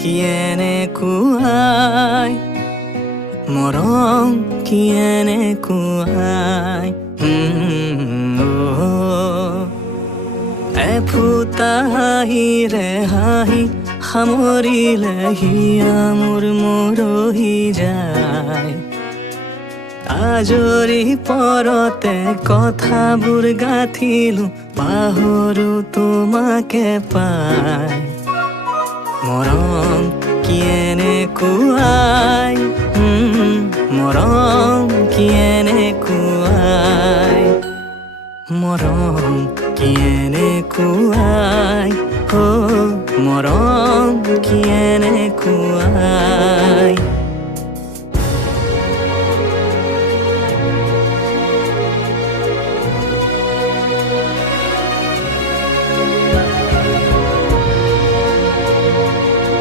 কিয়েনে কুৱাই মৰম কিয়েনে কুৱাই এফুটা হাঁহিৰে হাঁহি সামৰিলে হিয়া মোৰ মৰহি যায় আজৰি পৰতে কথাবোৰ গাঁঠিলো পাহৰো তোমাকে পাই মৰম কিয়েনে কুৱাই মৰম কিয়েনে কুৱাই মৰম কিয়েনে কুৱাই মৰম কিয়েনে কুৱাই